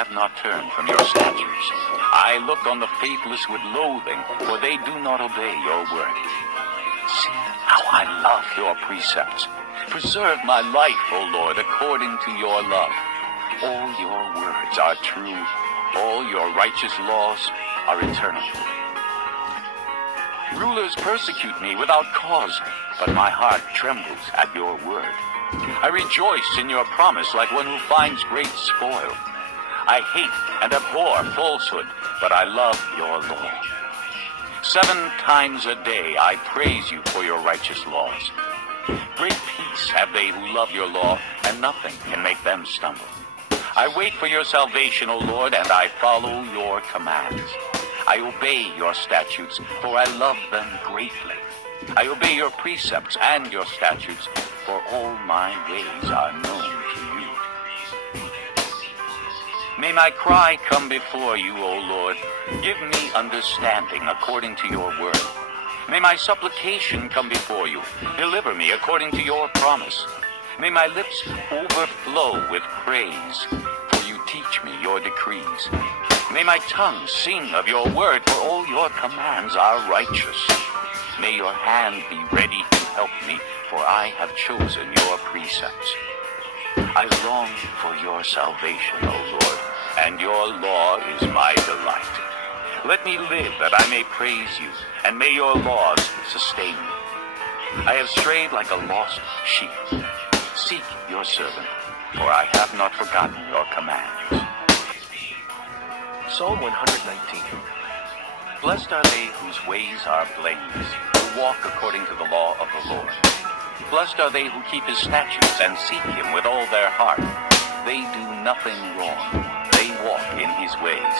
have not turned from your statutes. I look on the faithless with loathing, for they do not obey your word. See how I love your precepts. Preserve my life, O Lord, according to your love. All your words are true. All your righteous laws are eternal. Rulers persecute me without cause, but my heart trembles at your word. I rejoice in your promise like one who finds great spoil. I hate and abhor falsehood, but I love your law. 7 times a day I praise you for your righteous laws. Great peace have they who love your law, and nothing can make them stumble. I wait for your salvation, O Lord, and I follow your commands. I obey your statutes, for I love them greatly. I obey your precepts and your statutes, for all my ways are known to you. May my cry come before you, O Lord. Give me understanding according to your word. May my supplication come before you. Deliver me according to your promise. May my lips overflow with praise, for you teach me your decrees. May my tongue sing of your word, for all your commands are righteous. May your hand be ready to help me, for I have chosen your precepts. I long for your salvation, O Lord, and your law is my delight. Let me live that I may praise you, and may your laws sustain me. I have strayed like a lost sheep. Seek your servant, for I have not forgotten your commands. Psalm 119. Blessed are they whose ways are blameless, who walk according to the law of the Lord. Blessed are they who keep his statutes and seek him with all their heart. They do nothing wrong. They walk in his ways.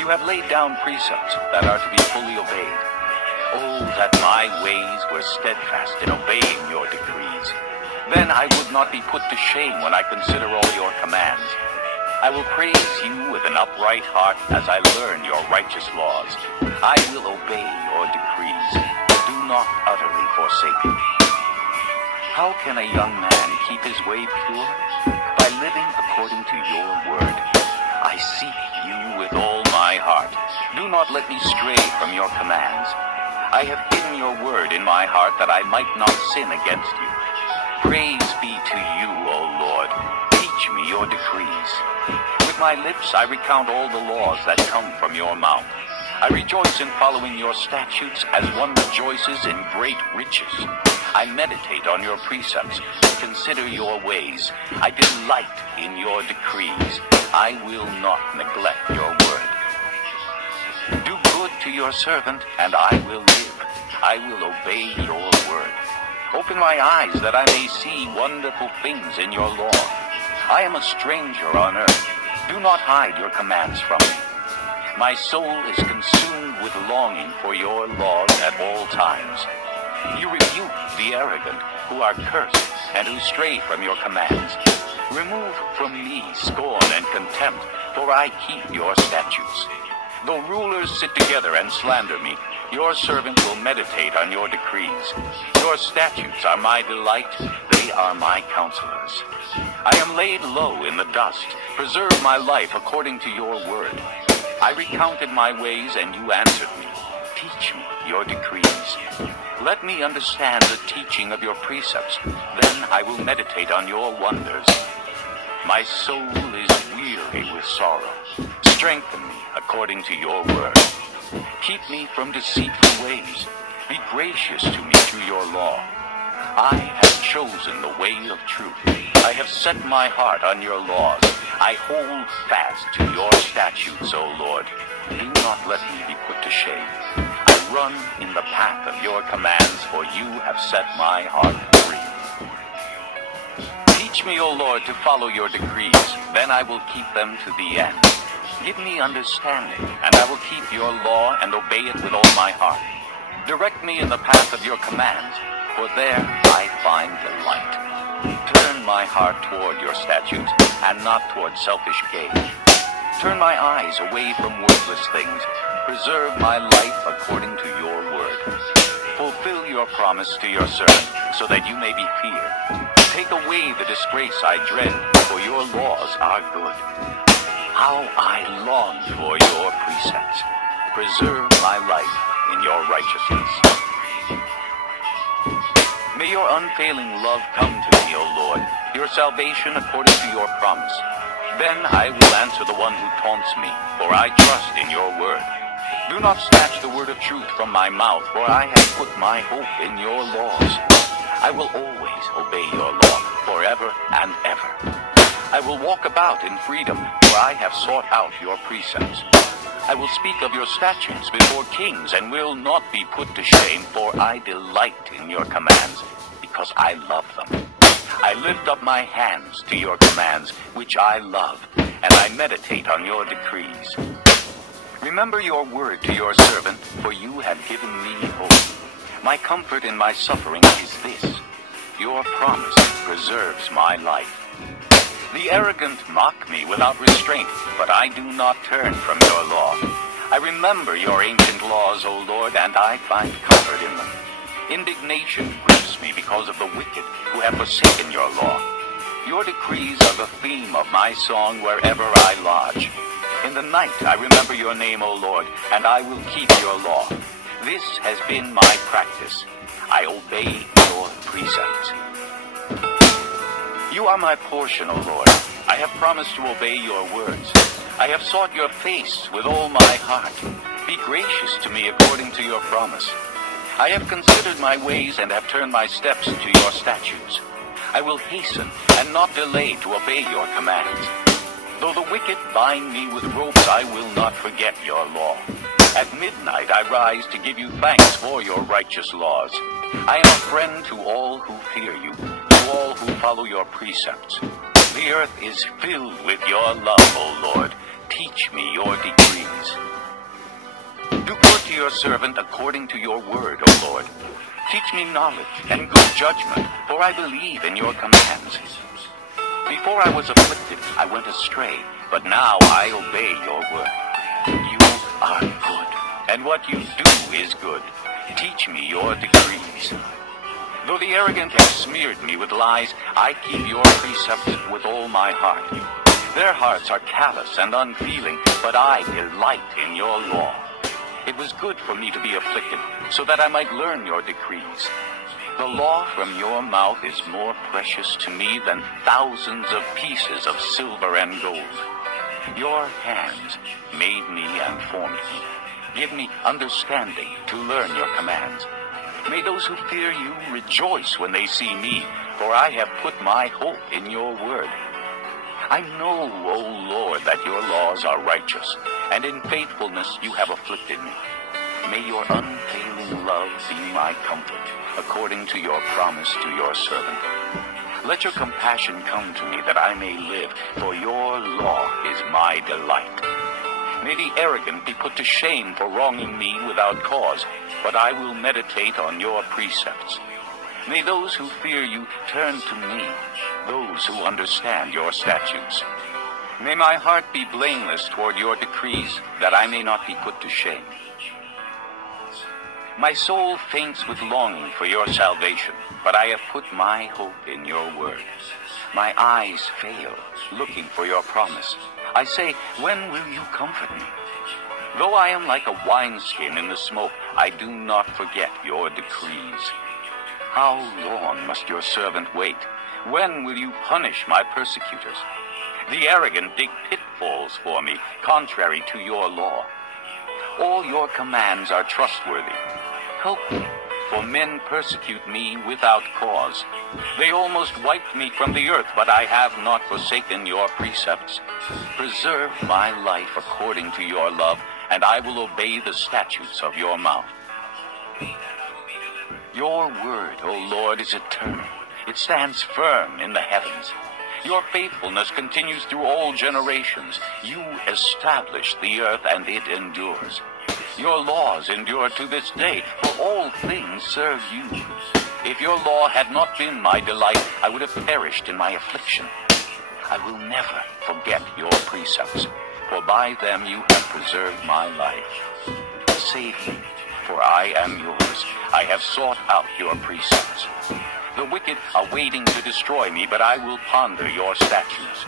You have laid down precepts that are to be fully obeyed. Oh, that my ways were steadfast in obeying your decrees. Then I would not be put to shame when I consider all your commands. I will praise you with an upright heart as I learn your righteous laws. I will obey your decrees. Do not utterly forsake me. How can a young man keep his way pure? By living according to your word. I seek you with all my heart. Do not let me stray from your commands. I have hidden your word in my heart that I might not sin against you. Praise be to you, O Lord. Teach me your decrees. With my lips I recount all the laws that come from your mouth. I rejoice in following your statutes as one rejoices in great riches. I meditate on your precepts, consider your ways. I delight in your decrees. I will not neglect your word. Do good to your servant, and I will live. I will obey your word. Open my eyes that I may see wonderful things in your law. I am a stranger on earth. Do not hide your commands from me. My soul is consumed with longing for your laws at all times. You rebuke the arrogant who are cursed and who stray from your commands. Remove from me scorn and contempt, for I keep your statutes. Though rulers sit together and slander me, your servant will meditate on your decrees. Your statutes are my delight, they are my counselors. I am laid low in the dust. Preserve my life according to your word. I recounted my ways, and you answered me. Teach me your decrees. Let me understand the teaching of your precepts. Then I will meditate on your wonders. My soul is weary with sorrow. Strengthen me according to your word. Keep me from deceitful ways. Be gracious to me through your law. I have chosen the way of truth. I have set my heart on your laws. I hold fast to your statutes, O Lord. Do not let me be put to shame. I run in the path of your commands, for you have set my heart free. Teach me, O Lord, to follow your decrees. Then I will keep them to the end. Give me understanding, and I will keep your law and obey it with all my heart. Direct me in the path of your commands, for there I find delight. Turn my heart toward your statutes, and not toward selfish gain. Turn my eyes away from worthless things. Preserve my life according to your word. Fulfill your promise to your servant, so that you may be feared. Take away the disgrace I dread, for your laws are good. How I long for your precepts. Preserve my life in your righteousness. May your unfailing love come to me, O Lord, your salvation according to your promise. Then I will answer the one who taunts me, for I trust in your word. Do not snatch the word of truth from my mouth, for I have put my hope in your laws. I will always obey your law, forever and ever. I will walk about in freedom, for I have sought out your precepts. I will speak of your statutes before kings, and will not be put to shame, for I delight in your commands, because I love them. I lift up my hands to your commands, which I love, and I meditate on your decrees. Remember your word to your servant, for you have given me hope. My comfort in my suffering is this: your promise preserves my life. The arrogant mock me without restraint, but I do not turn from your law. I remember your ancient laws, O Lord, and I find comfort in them. Indignation grips me because of the wicked who have forsaken your law. Your decrees are the theme of my song wherever I lodge. In the night I remember your name, O Lord, and I will keep your law. This has been my practice. I obey your precepts. You are my portion, O Lord. I have promised to obey your words. I have sought your face with all my heart. Be gracious to me according to your promise. I have considered my ways and have turned my steps to your statutes. I will hasten and not delay to obey your commands. Though the wicked bind me with ropes, I will not forget your law. At midnight I rise to give you thanks for your righteous laws. I am a friend to all who fear you, to all who follow your precepts. The earth is filled with your love, O Lord. Teach me your decrees. Do good to your servant according to your word, O Lord. Teach me knowledge and good judgment, for I believe in your commands. Before I was afflicted, I went astray, but now I obey your word. You are good, and what you do is good. Teach me your decrees. Though the arrogant have smeared me with lies, I keep your precepts with all my heart. Their hearts are callous and unfeeling, but I delight in your law. It was good for me to be afflicted, so that I might learn your decrees. The law from your mouth is more precious to me than thousands of pieces of silver and gold. Your hands made me and formed me. Give me understanding to learn your commands. May those who fear you rejoice when they see me, for I have put my hope in your word. I know, O Lord, that your laws are righteous, and in faithfulness you have afflicted me. May your unfailing love be my comfort, according to your promise to your servant. Let your compassion come to me that I may live, for your law is my delight. May the arrogant be put to shame for wronging me without cause, but I will meditate on your precepts. May those who fear you turn to me, those who understand your statutes. May my heart be blameless toward your decrees, that I may not be put to shame. My soul faints with longing for your salvation, but I have put my hope in your word. My eyes fail, looking for your promise. I say, when will you comfort me? Though I am like a wineskin in the smoke, I do not forget your decrees. How long must your servant wait? When will you punish my persecutors? The arrogant dig pitfalls for me, contrary to your law. All your commands are trustworthy. Help me, for men persecute me without cause. They almost wiped me from the earth, but I have not forsaken your precepts. Preserve my life according to your love, and I will obey the statutes of your mouth. Your word, O Lord, is eternal. It stands firm in the heavens. Your faithfulness continues through all generations. You established the earth, and it endures. Your laws endure to this day, for all things serve you. If your law had not been my delight, I would have perished in my affliction. I will never forget your precepts, for by them you have preserved my life. Save me, for I am yours. I have sought out your precepts. The wicked are waiting to destroy me, but I will ponder your statutes.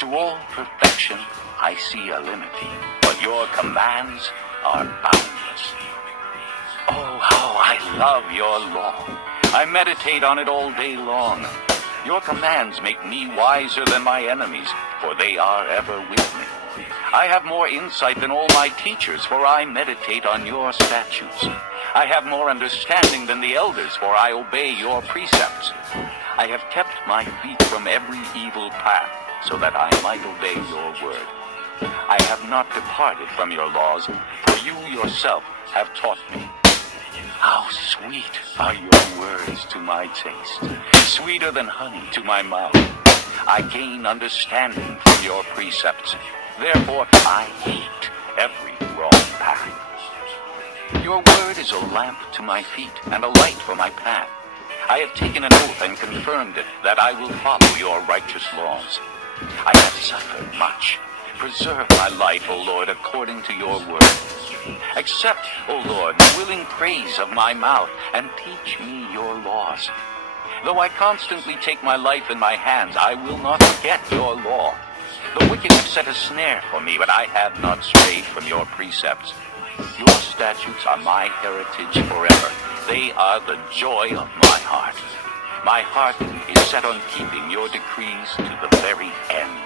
To all perfection I see a limit, but your commands are boundless. Oh, how I love your law. I meditate on it all day long. Your commands make me wiser than my enemies, for they are ever with me. I have more insight than all my teachers, for I meditate on your statutes. I have more understanding than the elders, for I obey your precepts. I have kept my feet from every evil path, so that I might obey your word. I have not departed from your laws, for you yourself have taught me. How sweet are your words to my taste, sweeter than honey to my mouth. I gain understanding from your precepts. Therefore, I hate every wrong path. Your word is a lamp to my feet and a light for my path. I have taken an oath and confirmed it that I will follow your righteous laws. I have suffered much. Preserve my life, O Lord, according to your word. Accept, O Lord, the willing praise of my mouth, and teach me your laws. Though I constantly take my life in my hands, I will not forget your law. The wicked have set a snare for me, but I have not strayed from your precepts. Your statutes are my heritage forever. They are the joy of my heart. My heart is set on keeping your decrees to the very end.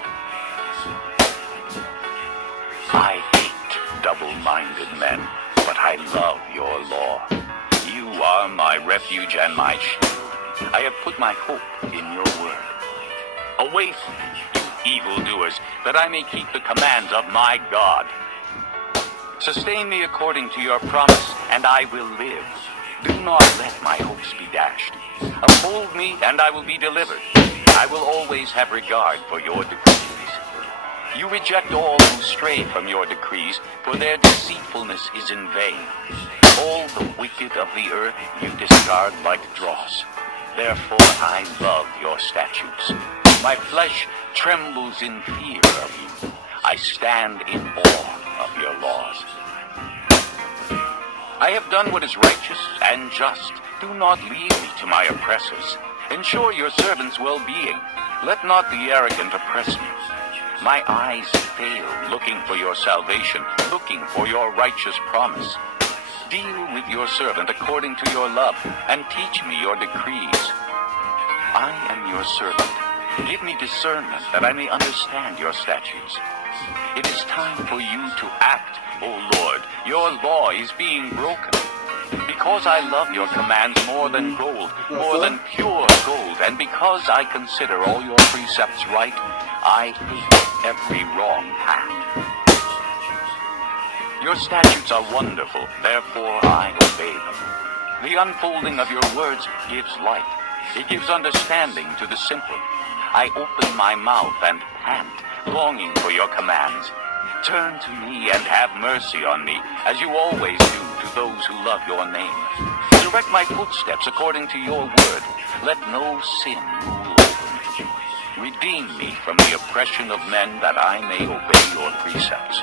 I hate double-minded men, but I love your law. You are my refuge and my shield. I have put my hope in your word. Away from me, you evildoers, that I may keep the commands of my God. Sustain me according to your promise, and I will live. Do not let my hopes be dashed. Uphold me, and I will be delivered. I will always have regard for your decrees. You reject all who stray from your decrees, for their deceitfulness is in vain. All the wicked of the earth you discard like dross. Therefore I love your statutes. My flesh trembles in fear of you. I stand in awe of your laws. I have done what is righteous and just. Do not leave me to my oppressors. Ensure your servant's well-being. Let not the arrogant oppress me. My eyes fail looking for your salvation, looking for your righteous promise. Deal with your servant according to your love, and teach me your decrees. I am your servant. Give me discernment that I may understand your statutes. It is time for you to act, O Lord. Your law is being broken. Because I love your commands more than gold, more than pure gold, and because I consider all your precepts right, I hate every wrong path. Your statutes are wonderful, therefore I obey them. The unfolding of your words gives light. It gives understanding to the simple. I open my mouth and pant, longing for your commands. Turn to me and have mercy on me, as you always do to those who love your name. Direct my footsteps according to your word. Let no sin rule over me. Redeem me from the oppression of men, that I may obey your precepts.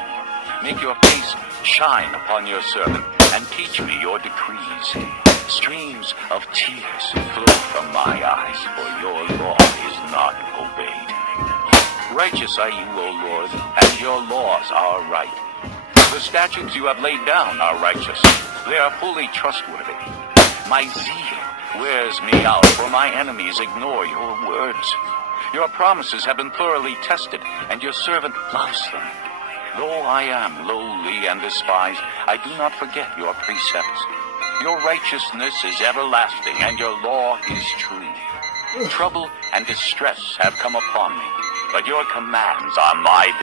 Make your face shine upon your servant, and teach me your decrees. Streams of tears flow from my eyes, for your law is not obeyed. Righteous are you, O Lord, and your laws are right. The statutes you have laid down are righteous. They are fully trustworthy. My zeal wears me out, for my enemies ignore your words. Your promises have been thoroughly tested, and your servant loves them. Though I am lowly and despised, I do not forget your precepts. Your righteousness is everlasting, and your law is true. Trouble and distress have come upon me, but your commands are my